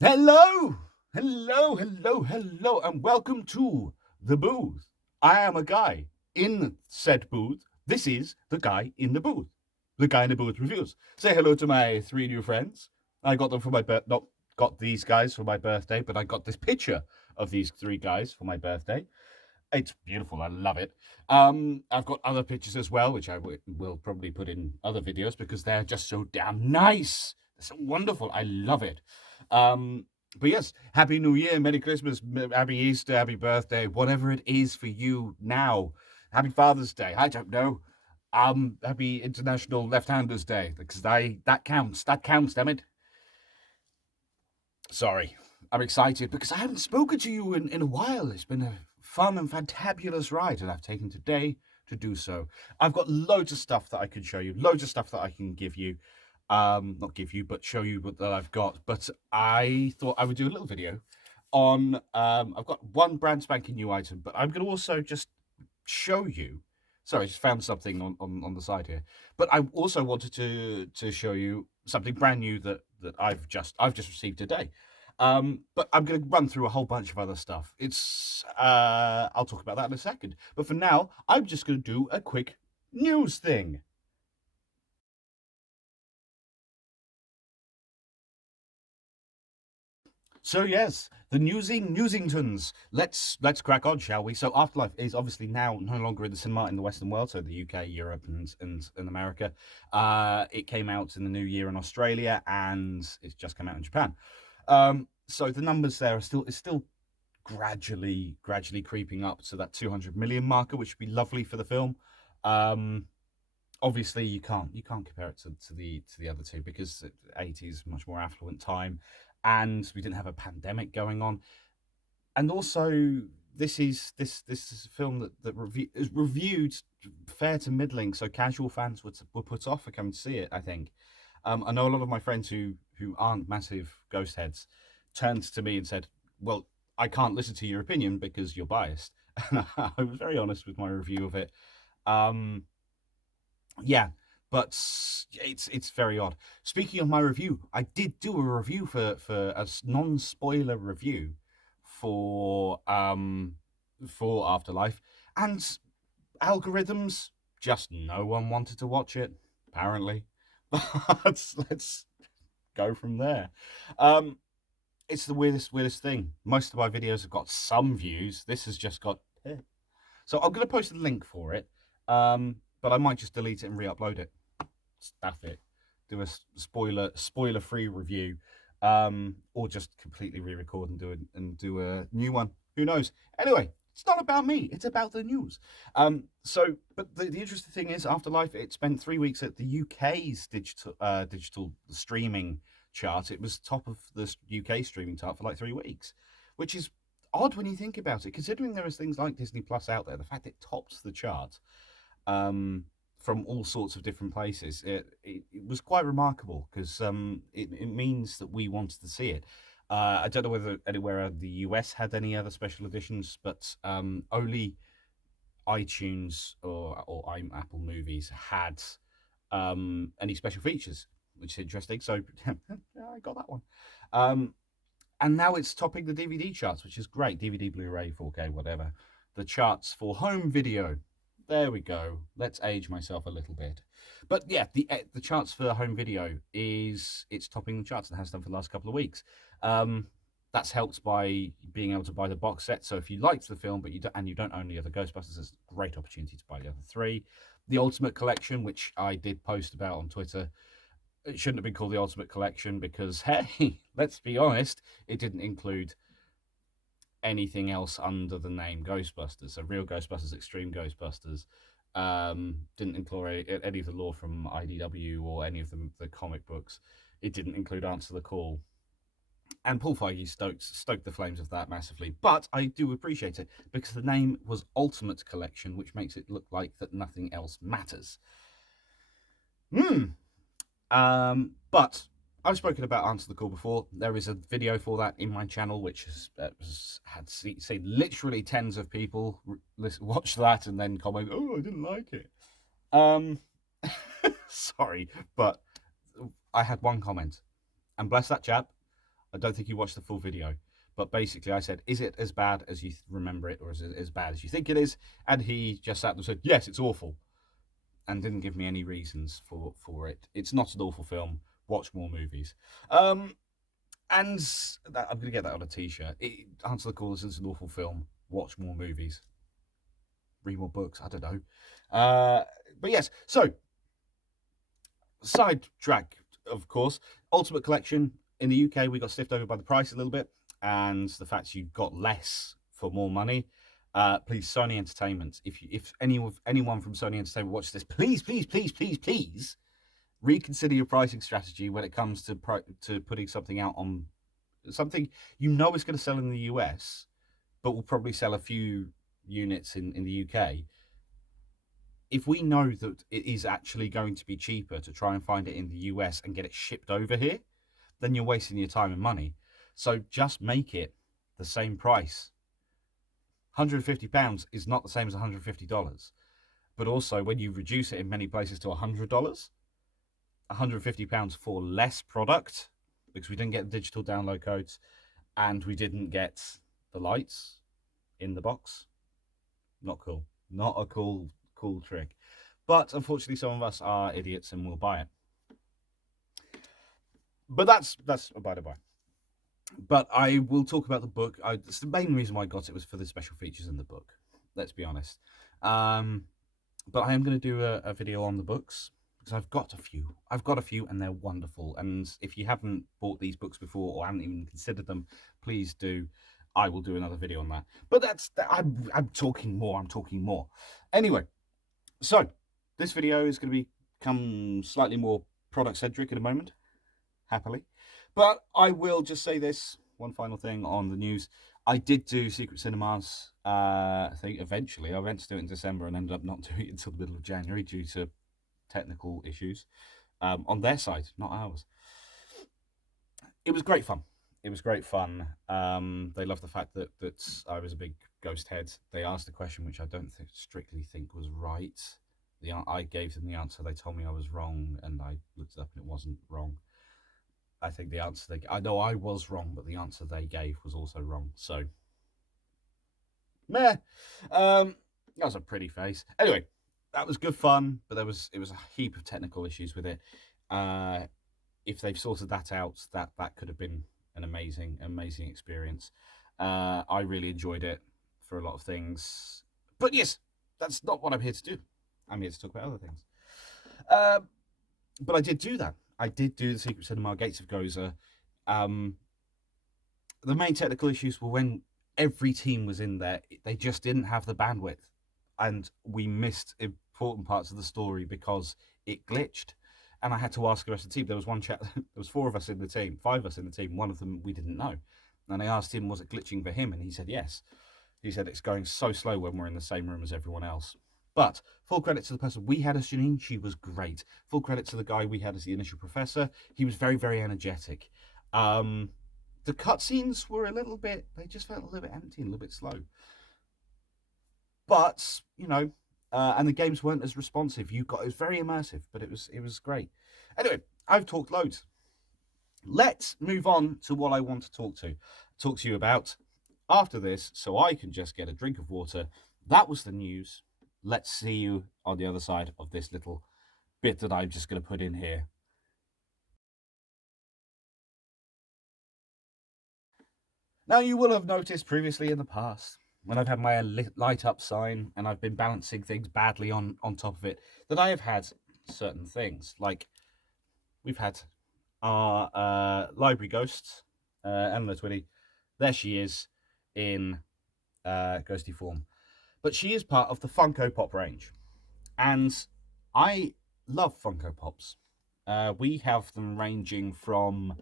Hello, hello, and welcome to the booth. I am a guy in said booth. This is the guy in the booth. The guy in the booth reviews. Say hello to my three new friends. I got them for my not got these guys for my birthday, but I got this picture of these three guys for my birthday. It's beautiful. I love it. I've got other pictures as well, which I will probably put in other videos because they're just so damn nice. They're so wonderful. I love it. But yes, Happy New Year, Merry Christmas, Happy Easter, Happy Birthday, whatever it is for you now. Happy Father's Day. I don't know. Happy International Left-Handers Day because I that counts. That counts. Damn it. Sorry, I'm excited because I haven't spoken to you in a while. It's been a fun and fantabulous ride, and I've taken today to do so. I've got loads of stuff that I can show you, loads of stuff that I can give you. Not give you, but show you what that I've got. But I thought I would do a little video on. I've got one brand spanking new item, but I'm going to also just show you. Sorry, I just found something on the side here. But I also wanted to show you something brand new that I've just received today. But I'm going to run through a whole bunch of other stuff. I'll talk about that in a second. But for now, I'm just going to do a quick news thing. So yes, the Newsingtons. Let's crack on, shall we? So Afterlife is obviously now no longer in the cinema in the Western world, so the UK, Europe, and America. It came out in the new year in Australia, and it's just come out in Japan. So the numbers there are still gradually creeping up to that 200 million marker, which would be lovely for the film. Um, Obviously you can't compare it to the other two because the 80s much more affluent time, and we didn't have a pandemic going on, and also this is a film that is reviewed fair to middling, so casual fans were put off for coming to see it. I think I know a lot of my friends who aren't massive ghost heads turned to me and said, "Well, I can't listen to your opinion because you're biased." And I was very honest with my review of it. Um, yeah, but it's very odd. Speaking of my review, I did do a review for a non-spoiler review for for Afterlife, and algorithms, just no one wanted to watch it apparently. But let's go from there. Um, it's the weirdest thing. Most of my videos have got some views. This has just got. So I'm going to post a link for it, but I might just delete it and re-upload it. Stuff it. Do a spoiler free review, or just completely re-record and do a new one. Who knows? Anyway, it's not about me. It's about the news. But the interesting thing is, Afterlife, it spent 3 weeks at the UK's digital streaming chart. It was top of the UK streaming chart for like 3 weeks, which is odd when you think about it, considering there is things like Disney Plus out there. The fact it topped the chart, um, from all sorts of different places, it was quite remarkable because it means that we wanted to see it. I don't know whether anywhere in the US had any other special editions, but only iTunes or Apple Movies had any special features, which is interesting. So yeah, I got that one. Um, and now it's topping the DVD charts, which is great. DVD, Blu-ray, 4K, whatever. The charts for home video. There we go. Let's age myself a little bit. But yeah, the charts for home video it's topping the charts and has done for the last couple of weeks. Um, that's helped by being able to buy the box set. So if you liked the film, but you don't own the other Ghostbusters, it's a great opportunity to buy the other three. The Ultimate Collection, which I did post about on Twitter, it shouldn't have been called the Ultimate Collection because, hey, let's be honest, it didn't include anything else under the name Ghostbusters. So Real Ghostbusters, Extreme Ghostbusters, didn't include any of the lore from IDW or any of the comic books. It didn't include Answer the Call. And Paul Feige stoked the flames of that massively. But I do appreciate it because the name was Ultimate Collection, which makes it look like that nothing else matters. Hmm. But I've spoken about Answer the Call before. There is a video for that in my channel, which had seen literally tens of people watch that and then comment, "Oh, I didn't like it." Um, sorry, but I had one comment, and bless that chap. I don't think you watched the full video. But basically, I said, is it as bad as you remember it, or is it as bad as you think it is? And he just sat there and said, yes, it's awful, and didn't give me any reasons for it. It's not an awful film. Watch more movies. And I'm going to get that on a t-shirt. Answer the call, this is an awful film. Watch more movies. Read more books. I don't know. But yes, so sidetrack, of course. Ultimate Collection in the UK, we got stiffed over by the price a little bit, and the fact you got less for more money. Please, Sony Entertainment, if anyone from Sony Entertainment watches this, please reconsider your pricing strategy when it comes to putting something out on something you know is going to sell in the US, but will probably sell a few units in the UK. If we know that it is actually going to be cheaper to try and find it in the US and get it shipped over here, then you're wasting your time and money. So just make it the same price. £150 is not the same as $150. But also, when you reduce it in many places to $100, £150 for less product, because we didn't get the digital download codes and we didn't get the lights in the box. Not cool. Not a cool trick. But unfortunately, some of us are idiots and will buy it. But that's by the by. But I will talk about the book. It's the main reason why I got it was for the special features in the book. Let's be honest. But I am going to do a video on the books because I've got a few and they're wonderful. And if you haven't bought these books before or haven't even considered them, please do. I will do another video on that. But I'm talking more. Anyway, so this video is going to become slightly more product centric in a moment, happily. But I will just say this one final thing on the news. I did do Secret Cinemas, I think eventually. I meant to do it in December and ended up not doing it until the middle of January due to technical issues on their side, not ours. It was great fun. They loved the fact that I was a big ghost head. They asked a question which I don't strictly think was right. I gave them the answer. They told me I was wrong, and I looked it up and it wasn't wrong. I think the answer I know I was wrong, but the answer they gave was also wrong. So, meh. That was a pretty face. Anyway, that was good fun, but it was a heap of technical issues with it. If they've sorted that out, that could have been an amazing experience. I really enjoyed it for a lot of things. But yes, that's not what I'm here to do. I'm here to talk about other things. But I did do that. I did do the Secret Cinema Gates of Gozer. The main technical issues were when every team was in there, they just didn't have the bandwidth. And we missed important parts of the story because it glitched. And I had to ask the rest of the team. There was one chat. There was 5 of us in the team. One of them we didn't know. And I asked him, was it glitching for him? And he said yes. He said it's going so slow when we're in the same room as everyone else. But full credit to the person we had as Janine. She was great. Full credit to the guy we had as the initial professor. He was very, very energetic. The cutscenes were a little bit, they just felt a little bit empty and a little bit slow. But, and the games weren't as responsive. It was very immersive, but it was great. Anyway, I've talked loads. Let's move on to what I want to talk to you about after this, so I can just get a drink of water. That was the news. Let's see you on the other side of this little bit that I'm just going to put in here. Now, you will have noticed previously in the past, when I've had my light up sign and I've been balancing things badly on top of it, that I have had certain things. Like, we've had our library ghost, Eleanor Twitty. There she is in ghosty form. But she is part of the Funko Pop range. And I love Funko Pops. We have them ranging from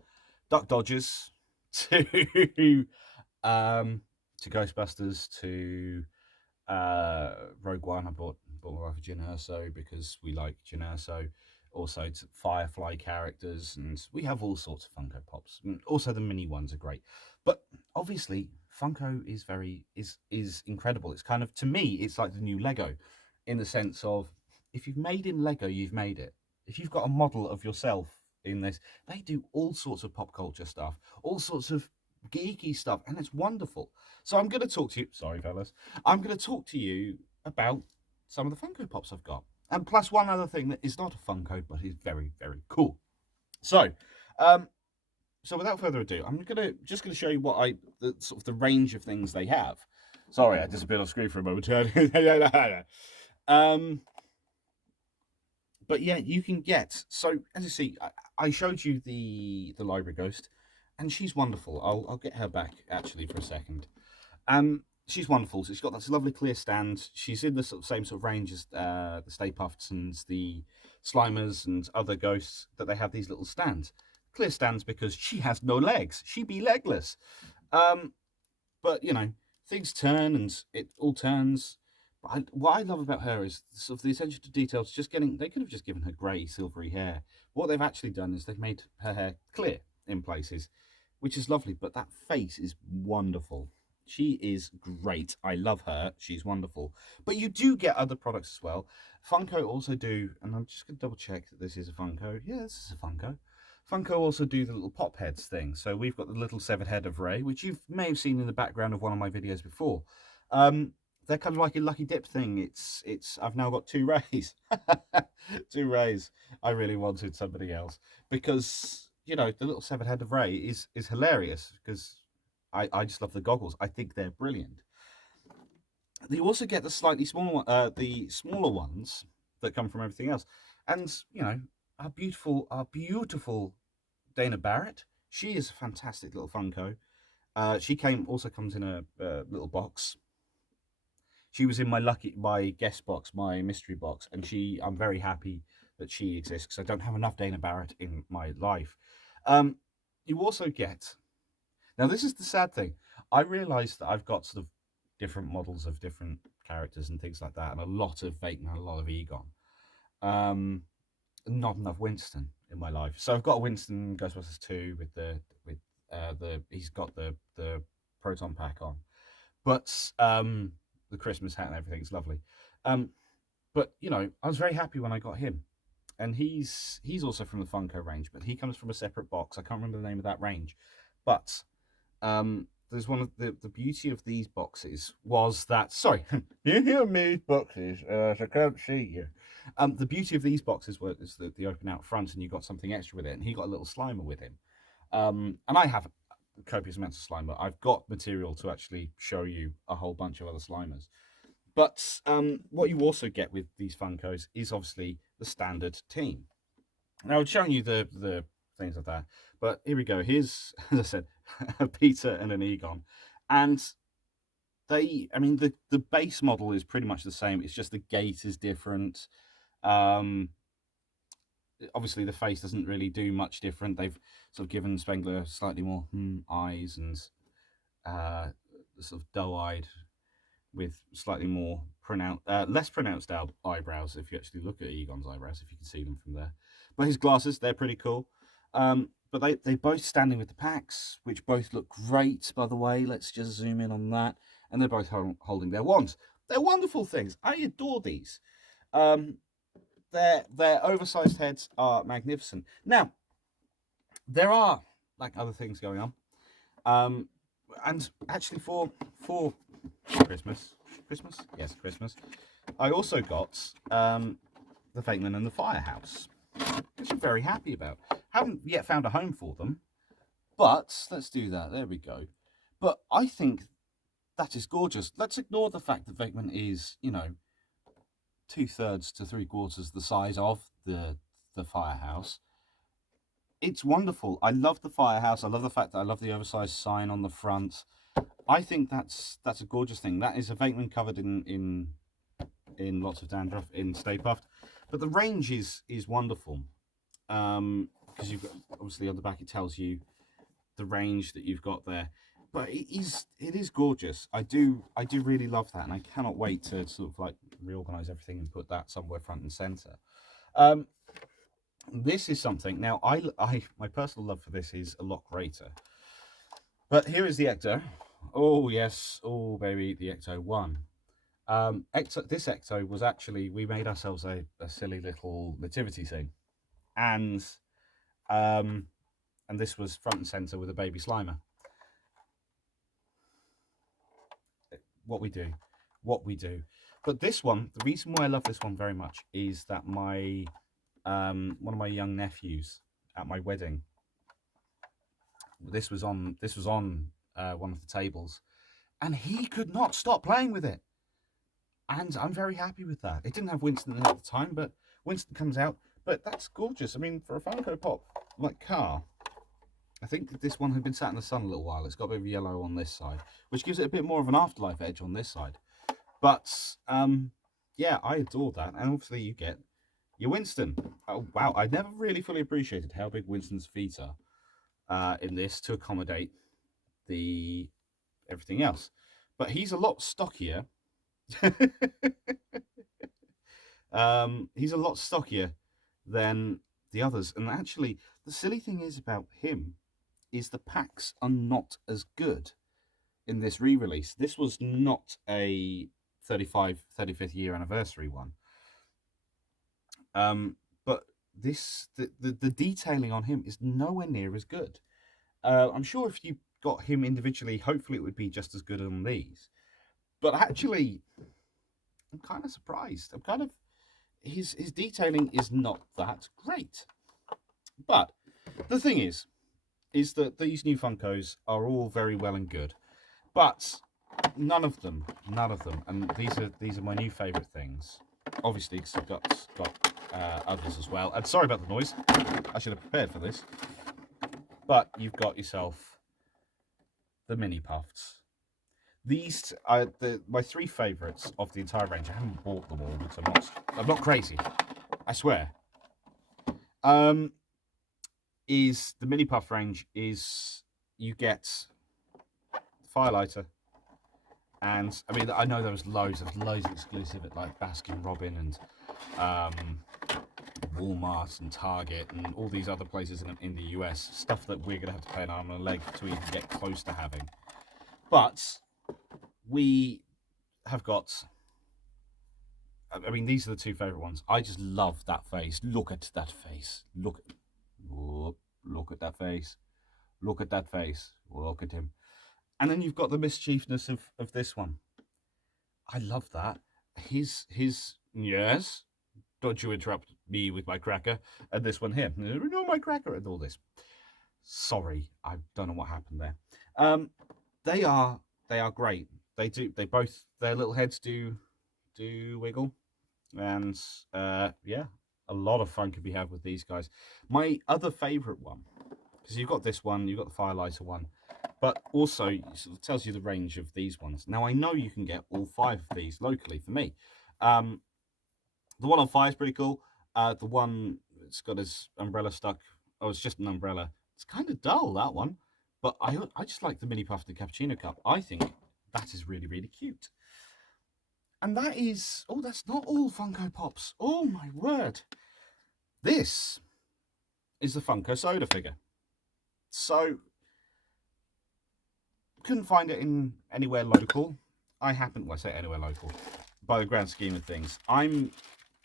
Duck Dodgers to Ghostbusters to Rogue One. I bought my wife a Jyn Erso because we like Jyn Erso. Also to Firefly characters, and we have all sorts of Funko Pops. Also the mini ones are great. But obviously Funko is incredible. It's kind of, to me, it's like the new Lego, in the sense of, if you've made in Lego, you've made it. If you've got a model of yourself in this. They do all sorts of pop culture stuff, all sorts of geeky stuff, and it's wonderful. So I'm going to talk to you. Sorry, fellas. I'm going to talk to you about some of the Funko Pops I've got, and plus one other thing that is not a Funko but is very, very cool. So, um, so without further ado, I'm just gonna show you what the sort of the range of things they have. Sorry, I disappeared off screen for a moment. um, but yeah, you can get. So as you see, I showed you the library ghost, and she's wonderful. I'll get her back actually for a second. She's wonderful. So she's got this lovely clear stand. She's in the same sort of range as the Stay Puffs and the Slimers and other ghosts that they have these little stands. Clear stands because she has no legs. She be legless. Um, but you know, things turn and it all turns. But what I love about her is sort of the attention to details. Just getting, they could have just given her grey, silvery hair. What they've actually done is they've made her hair clear in places, which is lovely. But that face is wonderful. She is great. I love her. She's wonderful. But you do get other products as well. Funko also do, and I'm just going to double check that this is a Funko. Yeah, this is a Funko. Funko also do the little pop heads thing. So we've got the little severed head of Ray, which you may have seen in the background of one of my videos before. They're kind of like a lucky dip thing. I've now got two Rays. Two Rays. I really wanted somebody else because, you know, the little severed head of Ray is hilarious because I just love the goggles. I think they're brilliant. You also get the slightly smaller, the smaller ones that come from everything else, and you know, our beautiful Dana Barrett. She is a fantastic little Funko. She also comes in a little box. She was in my guest box, my mystery box, and I'm very happy that she exists because I don't have enough Dana Barrett in my life. You also get, now this is the sad thing. I realised that I've got sort of different models of different characters and things like that, and a lot of Venkman, a lot of Egon. Not enough Winston in my life. So I've got a Winston Ghostbusters 2 with he's got the proton pack on, but the Christmas hat and everything's lovely. But you know, I was very happy when I got him, and he's also from the Funko range, but he comes from a separate box. I can't remember the name of that range, but there's one of the beauty of these boxes was that, sorry, you hear me boxes, I can't see you. The beauty of these boxes is that they open out front and you got something extra with it, and he got a little Slimer with him. And I have copious amounts of Slimer. I've got material to actually show you a whole bunch of other Slimers. But what you also get with these Funkos is obviously the standard team. Now, I've shown you the things like that, but here we go. Here's, as I said, a Peter and an Egon, and I mean, the base model is pretty much the same. It's just the gait is different. Um, Obviously, the face doesn't really do much different. They've sort of given Spengler slightly more eyes and sort of doe-eyed with slightly more less pronounced eyebrows. If you actually look at Egon's eyebrows, if you can see them from there, but his glasses, they're pretty cool. But they both standing with the packs, which both look great, by the way. Let's just zoom in on that, and they're both holding their wands. They're wonderful things. I adore these. Their oversized heads are magnificent. Now, there are like other things going on, and actually for Christmas, yes, Christmas, I also got the Venkman and the Firehouse, which I'm very happy about. Haven't yet found a home for them, but let's do that. There we go. But I think that is gorgeous. Let's ignore the fact that Venkman is, you know, 2/3 to 3/4 the size of the Firehouse. It's wonderful. I love the Firehouse. I love the fact that I love the oversized sign on the front. I think that's a gorgeous thing. That is a Venkman covered in lots of dandruff in Stay Puft, but the range is wonderful. Because you've got, obviously on the back it tells you the range that you've got there. But it is gorgeous. I do really love that, and I cannot wait to sort of like reorganize everything and put that somewhere front and center. This is something now. My personal love for this is a lot greater. But here is the Ecto. Oh yes, oh baby, the Ecto 1. This Ecto was actually, we made ourselves a silly little nativity scene, and And this was front and center with a baby Slimer. What we do. But this one, the reason why I love this one very much is that my one of my young nephews at my wedding, this was on one of the tables, and he could not stop playing with it. And I'm very happy with that. It didn't have Winston in it at the time, but Winston comes out. But that's gorgeous. I mean, for a Funko Pop like car, I think this one had been sat in the sun a little while. It's got a bit of yellow on this side, which gives it a bit more of an Afterlife edge on this side. But yeah, I adore that. And obviously you get your Winston. Oh, wow, I never really fully appreciated how big Winston's feet are in this to accommodate the everything else. But he's a lot stockier. He's a lot stockier than the others. And actually, the silly thing is about him is the packs are not as good in this re-release. This was not a 35th year anniversary one. But the detailing on him is nowhere near as good. I'm sure if you got him individually, hopefully it would be just as good on these. But actually, I'm kind of surprised. His detailing is not that great. But the thing is that these new Funkos are all very well and good, but none of them, and these are my new favourite things. Obviously, because I've got others as well. And sorry about the noise. I should have prepared for this. But you've got yourself the Mini Pufts. These are my three favourites of the entire range. I haven't bought them all because I'm not crazy. I swear. Is the Mini Puff range is you get Firelighter, and I mean I know there was loads exclusive at like Baskin Robin and Walmart and Target and all these other places in the US, stuff that we're gonna have to pay an arm and a leg to even get close to having. But we have got. I mean, these are the two favourite ones. I just love that face. Look at that face. Look at that face. Look at that face. Look at him. And then you've got the mischiefness of this one. I love that. His yes. Don't you interrupt me with my cracker. And this one here. No, my cracker and all this. Sorry, I don't know what happened there. They are great. They both their little heads do wiggle. And yeah, a lot of fun could be had with these guys. My other favourite one, because you've got this one, you've got the Firelighter one, but also it sort of tells you the range of these ones. Now, I know you can get all 5 of these locally for me. The one on fire is pretty cool. The one that's got his umbrella stuck, it's just an umbrella. It's kind of dull, that one. But I just like the Mini Puff the Cappuccino Cup. I think that is really, really cute. And that is... Oh, that's not all Funko Pops. Oh, my word. This is the Funko Soda figure. So, couldn't find it in anywhere local. I say anywhere local, by the grand scheme of things. I'm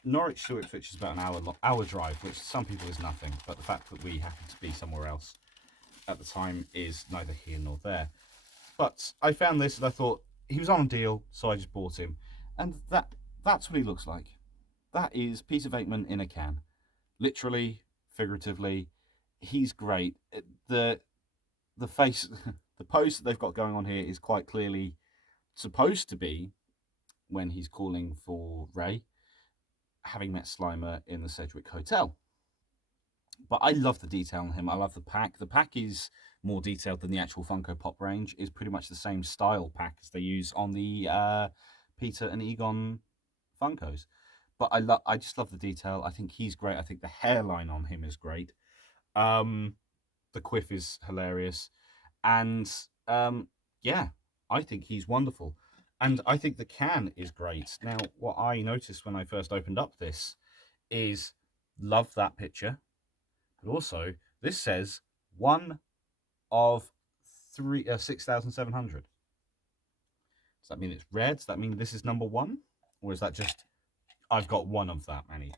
Norwich to Ipswich is about an hour drive, which to some people is nothing. But the fact that we happen to be somewhere else at the time is neither here nor there. But I found this and I thought, he was on a deal, so I just bought him. And that's what he looks like. That is Peter Venkman in a can. Literally, figuratively, he's great. The face, the pose that they've got going on here is quite clearly supposed to be when he's calling for Ray, having met Slimer in the Sedgwick Hotel. But I love the detail on him. I love the pack. The pack is more detailed than the actual Funko Pop range. Is pretty much the same style pack as they use on the Peter and Egon Funkos. But I just love the detail. I think he's great. I think the hairline on him is great. The quiff is hilarious. And yeah, I think he's wonderful. And I think the can is great. Now, what I noticed when I first opened up this is love that picture. But also, this says 1 of 6,700. Does that mean it's red? Does that mean this is number 1? Or is that just, I've got 1 of that many?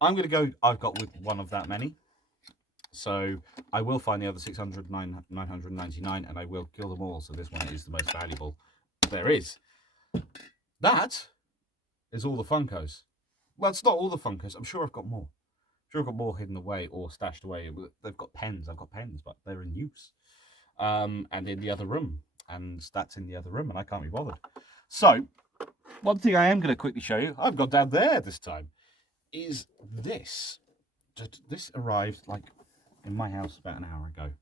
I'm going to go, I've got with 1 of that many. So I will find the other 999, and I will kill them all. So this one is the most valuable there is. That is all the Funkos. Well, it's not all the Funkos. I'm sure I've got more. I'm sure I've got more hidden away or stashed away. They've got pens. I've got pens, but they're in use. And in the other room. And that's in the other room, and I can't be bothered. So, one thing I am going to quickly show you, I've got down there this time, is this. This arrived like in my house about an hour ago.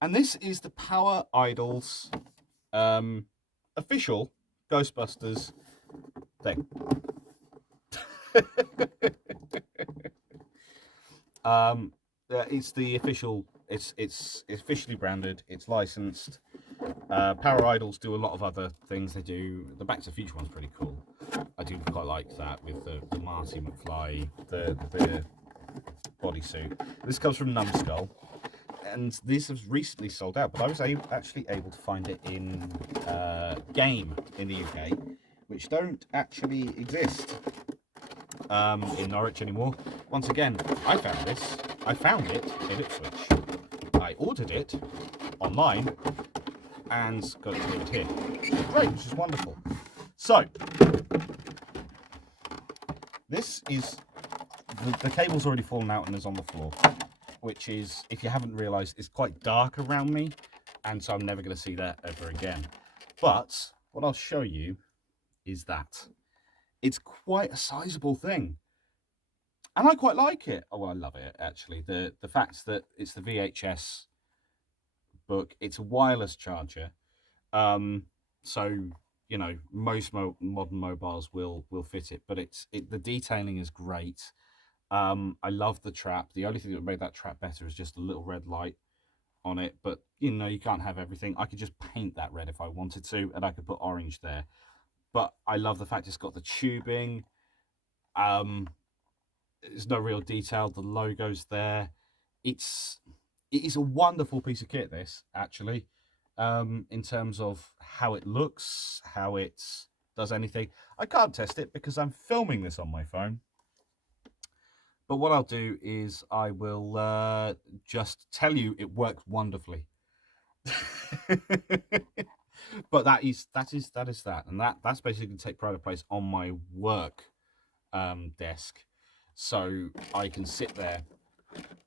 And this is the Power Idolz official Ghostbusters thing. It's the official. It's officially branded. It's licensed. Power Idolz do a lot of other things. They do the Back to the Future one's pretty cool. I do quite like that with the Marty McFly, the bodysuit. This comes from Numbskull, and this has recently sold out. But I was actually able to find it in Game in the UK, which don't actually exist in Norwich anymore. Once again, I found this. I found it in Ipswich. I ordered it online and got it delivered here. Great, which is wonderful. So, this is the cable's already fallen out and is on the floor, which is, if you haven't realised, is quite dark around me, and so I'm never going to see that ever again. But what I'll show you is that it's quite a sizable thing, and I quite like it. Oh, well, I love it actually. The fact that it's the VHS book, it's a wireless charger, so you know most modern mobiles will fit it, but the detailing is great. I love the trap. The only thing that made that trap better is just a little red light on it, but you know you can't have everything. I could just paint that red if I wanted to, and I could put orange there. But I love the fact it's got the tubing. There's no real detail. The logo's there. It is a wonderful piece of kit. This actually, in terms of how it looks, how it does anything. I can't test it because I'm filming this on my phone. But what I'll do is I will just tell you it works wonderfully. But that is that, and that's basically going to take pride of place on my work desk, so I can sit there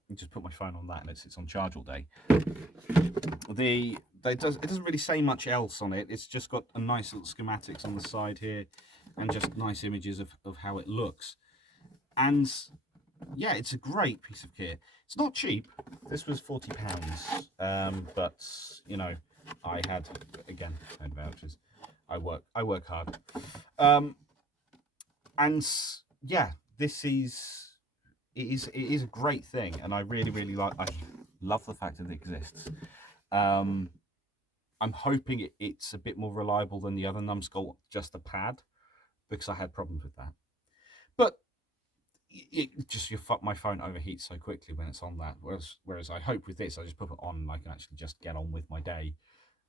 and just put my phone on that, and it sits on charge all day. It doesn't really say much else on it. It's just got a nice little schematics on the side here, and just nice images of how it looks. And yeah, it's a great piece of kit. It's not cheap. This was £40, but you know, I had vouchers. I work hard, and yeah, it is a great thing, and I really like. I love the fact that it exists. I'm hoping it's a bit more reliable than the other Numbskull, just a pad, because I had problems with that. But my phone overheats so quickly when it's on that. Whereas I hope with this, I just put it on and I can actually just get on with my day.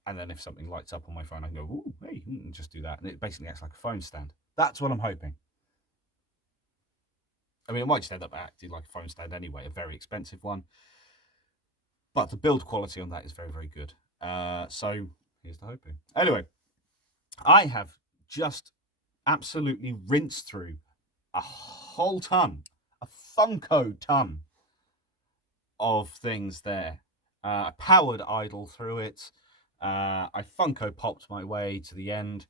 And then if something lights up on my phone, I can go, "Ooh, hey," and just do that. And it basically acts like a phone stand. That's what I'm hoping. I mean, it might just end up acting like a phone stand anyway, a very expensive one. But the build quality on that is very good. So here's the hoping. Anyway, I have just absolutely rinsed through a whole ton, a Funko ton of things there. I powered Idol through it. I Funko Popped my way to the end,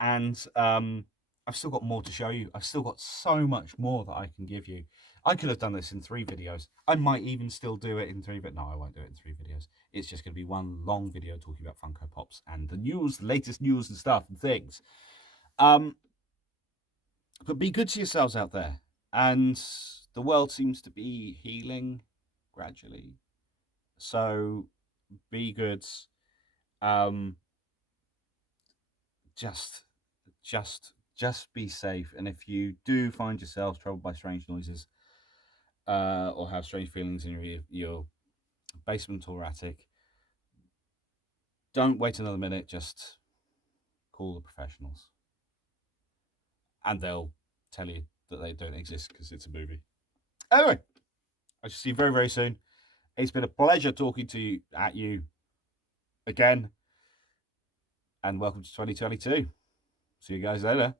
and I've still got more to show you. I've still got so much more that I can give you. I could have done this in 3 videos. I might even still do it in 3, but no, I won't do it in 3 videos. It's just going to be one long video talking about Funko Pops and the news, the latest news and stuff and things. But be good to yourselves out there. And the world seems to be healing gradually. So be good. Just be safe. And if you do find yourself troubled by strange noises, or have strange feelings in your basement or attic, don't wait another minute. Just call the professionals, and they'll tell you that they don't exist because it's a movie. Anyway, I shall see you very, very soon. It's been a pleasure talking to you again. And welcome to 2022. See you guys later.